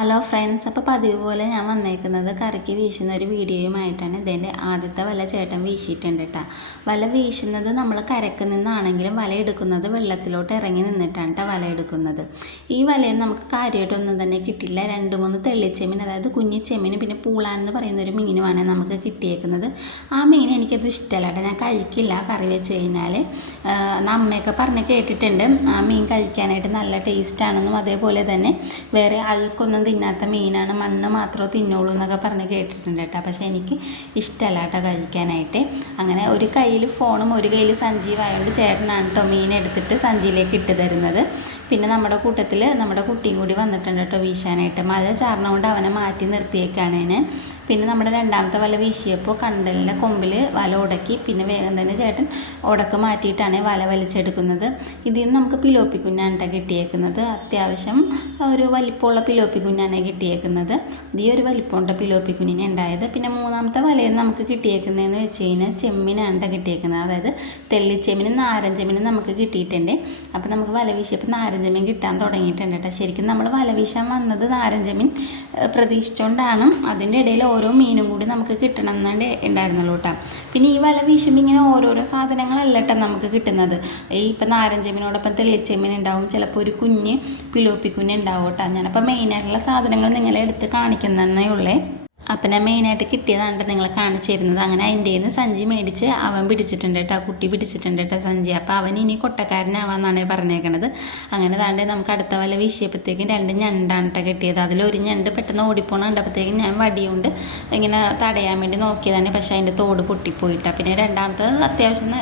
Hello friends, അപ്പോൾ പതിവ് പോലെ ഞാൻ വന്നേക്കുന്നത് കറിക്ക് വീശുന്ന ഒരു വീഡിയോയുമായിട്ടാണ്. ഇതിൻ്റെ ആദ്യത്തെ വല ചേട്ടൻ വീശിയിട്ടുണ്ട് കേട്ടോ. വല വീശുന്നത് നമ്മൾ കരക്ക് നിന്നാണെങ്കിലും വല എടുക്കുന്നത് വെള്ളത്തിലോട്ട് ഇറങ്ങി നിന്നിട്ടാണ് കേട്ടോ വല എടുക്കുന്നത്. ഈ വലയിൽ നമുക്ക് കാര്യമായിട്ടൊന്നും തന്നെ കിട്ടില്ല. 2-3 തെള്ളിച്ചെമ്മീൻ, അതായത് കുഞ്ഞിച്ചെമ്മീൻ, പിന്നെ പൂളാൻ എന്ന് പറയുന്നൊരു മീനുമാണ് നമുക്ക് കിട്ടിയേക്കുന്നത്. ആ മീൻ എനിക്കത് ഇഷ്ടമല്ല കേട്ടോ, ഞാൻ കഴിക്കില്ല. കറി വെച്ച് കഴിഞ്ഞാൽ അമ്മയൊക്കെ പറഞ്ഞ് കേട്ടിട്ടുണ്ട് ആ മീൻ കഴിക്കാനായിട്ട് നല്ല ടേസ്റ്റാണെന്നും, അതേപോലെ തന്നെ വേറെ അഴുക്കൊന്നും തിന്നാത്ത മീനാണ്, മണ്ണ് മാത്രമേ തിന്നുള്ളൂ എന്നൊക്കെ പറഞ്ഞ് കേട്ടിട്ടുണ്ട് കേട്ടോ. പക്ഷേ എനിക്ക് ഇഷ്ടമല്ല കേട്ടോ കഴിക്കാനായിട്ട്. അങ്ങനെ ഒരു കയ്യിൽ ഫോണും ഒരു കയ്യിൽ സഞ്ജീവായതുകൊണ്ട് ചേട്ടനാണ് കേട്ടോ മീൻ എടുത്തിട്ട് സഞ്ചിയിലേക്ക് ഇട്ട് തരുന്നത്. പിന്നെ നമ്മുടെ കൂട്ടത്തിൽ നമ്മുടെ കുട്ടിയും കൂടി വന്നിട്ടുണ്ട് കേട്ടോ വീശാനായിട്ട്. മഴ ചാർന്നുകൊണ്ട് അവനെ മാറ്റി നിർത്തിയേക്കാണ് ഞാൻ. പിന്നെ നമ്മുടെ രണ്ടാമത്തെ വല വീശിയപ്പോൾ കണ്ടലിൻ്റെ കൊമ്പിൽ വല ഉടക്കി. പിന്നെ വേഗം തന്നെ ചേട്ടൻ ഉടക്ക് മാറ്റിയിട്ടാണ് വല വലിച്ചെടുക്കുന്നത്. ഇതിൽ നിന്ന് നമുക്ക് പിലോപ്പി കുഞ്ഞാണ് കേട്ടോ കിട്ടിയേക്കുന്നത്. അത്യാവശ്യം ഒരു വലിപ്പമുള്ള പിലോപ്പി കുഞ്ഞാണ് കിട്ടിയേക്കുന്നത്. ഈ ഒരു വലിപ്പമുണ്ട് പിലോപ്പി കുഞ്ഞിന് ഉണ്ടായത്. പിന്നെ മൂന്നാമത്തെ വലയിൽ നമുക്ക് കിട്ടിയേക്കുന്നതെന്ന് വെച്ച് കഴിഞ്ഞാൽ ചെമ്മീനാണ് കേട്ടോ കിട്ടിയേക്കുന്നത്. അതായത് തെള്ളിച്ചെമ്മീനും നാരഞ്ചെമ്മീനും നമുക്ക് കിട്ടിയിട്ടുണ്ട്. അപ്പോൾ നമുക്ക് വല വീശിയപ്പോൾ നാരഞ്ചെമ്മീൻ കിട്ടാൻ തുടങ്ങിയിട്ടുണ്ട് കേട്ടോ. ശരിക്കും നമ്മൾ വല വീശാൻ വന്നത് നാരഞ്ചെമ്മീൻ പ്രതീക്ഷിച്ചുകൊണ്ടാണ്. അതിൻ്റെ ഇടയിൽ ഓരോ മീനും കൂടി നമുക്ക് കിട്ടണം എന്നുണ്ട് ഉണ്ടായിരുന്നുള്ളൂ കേട്ടോ. പിന്നെ ഈ വല വീശുമ്പോൾ ഇങ്ങനെ ഓരോരോ സാധനങ്ങളല്ല കേട്ടോ നമുക്ക് കിട്ടുന്നത്. ഇപ്പം നാരഞ്ചെമ്മീനോടൊപ്പം തെള്ളിച്ചെമ്മീൻ ഉണ്ടാവും, ചിലപ്പോൾ ഒരു കുഞ്ഞ് പിലോപ്പി കുഞ്ഞ് ഉണ്ടാവും കേട്ടോ. ഞാനപ്പോൾ മെയിനായിട്ടുള്ള സാധനങ്ങൾ നിങ്ങളെ എടുത്ത് കാണിക്കുന്നതന്നേ ഉള്ളേ. അപ്പം ഞാൻ മെയിനായിട്ട് കിട്ടിയതാണ് നിങ്ങളെ കാണിച്ചു തരുന്നത്. അങ്ങനെ അതിൻ്റെ നിന്ന് സഞ്ചി മേടിച്ച് അവൻ പിടിച്ചിട്ടുണ്ട് കേട്ടോ, കുട്ടി പിടിച്ചിട്ടുണ്ട് കേട്ടോ സഞ്ചി. അപ്പോൾ അവൻ ഇനി കൊട്ടക്കാരനാവാന്നാണ് പറഞ്ഞേക്കണത്. അങ്ങനെ താണ്ടെ നമുക്ക് അടുത്ത വല വീശിയപ്പോഴത്തേക്കും 2 ഞണ്ടാണ് കേട്ടോ കിട്ടിയത്. അതിലൊരു ഞണ്ട് പെട്ടെന്ന് ഓടിപ്പോണ കണ്ടപ്പോഴത്തേക്കും ഞാൻ വടിയുണ്ട് ഇങ്ങനെ തടയാൻ വേണ്ടി നോക്കിയതാണ്. പക്ഷേ അതിൻ്റെ തോട് പൊട്ടിപ്പോയിട്ടാണ്. പിന്നെ രണ്ടാമത്തത് അത്യാവശ്യം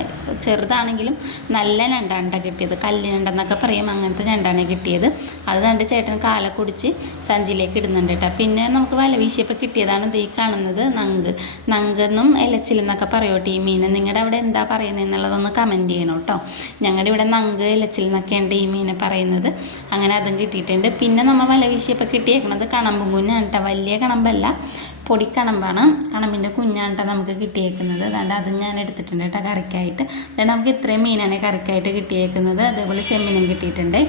ചെറുതാണെങ്കിലും നല്ല ഞണ്ടാണ് കേട്ടോ കിട്ടിയത്. കല്ലിനുണ്ടെന്നൊക്കെ പറയും, അങ്ങനത്തെ ഞണ്ടാണ് കിട്ടിയത്. അത് കണ്ട് ചേട്ടൻ കാല കുടിച്ച് സഞ്ചിയിലേക്ക് ഇടുന്നുണ്ട് കേട്ടോ. പിന്നെ നമുക്ക് വല വീശിയപ്പോൾ കിട്ടിയതാണ് ഈ കാണുന്നത് നങ്കെന്നും ഇലച്ചിലെന്നൊക്കെ പറയോട്ടെ ഈ മീൻ. നിങ്ങളുടെ അവിടെ എന്താ പറയുന്നത് എന്നുള്ളതൊന്ന് കമൻറ്റ് ചെയ്യണം കേട്ടോ. ഞങ്ങളുടെ ഇവിടെ നങ്ക് ഇലച്ചിലെന്നൊക്കെയുണ്ട് ഈ മീനെ പറയുന്നത്. അങ്ങനെ അതും കിട്ടിയിട്ടുണ്ട്. പിന്നെ നമ്മൾ വല വീശിയപ്പോൾ കിട്ടിയേക്കുന്നത് കണമ്പും കുഞ്ഞാണ് കേട്ടോ. വലിയ കണമ്പല്ല, പൊടിക്കണമ്പാണ്. കണമ്പിൻ്റെ കുഞ്ഞാണ് നമുക്ക് കിട്ടിയേക്കുന്നത്. അതുകൊണ്ട് അതും ഞാൻ എടുത്തിട്ടുണ്ട് കേട്ടോ കറിക്കായിട്ട്. അതുകൊണ്ട് നമുക്ക് ഇത്രയും മീനാണ് കറിക്കായിട്ട് കിട്ടിയേക്കുന്നത്. അതേപോലെ ചെമ്മീനും കിട്ടിയിട്ടുണ്ട്.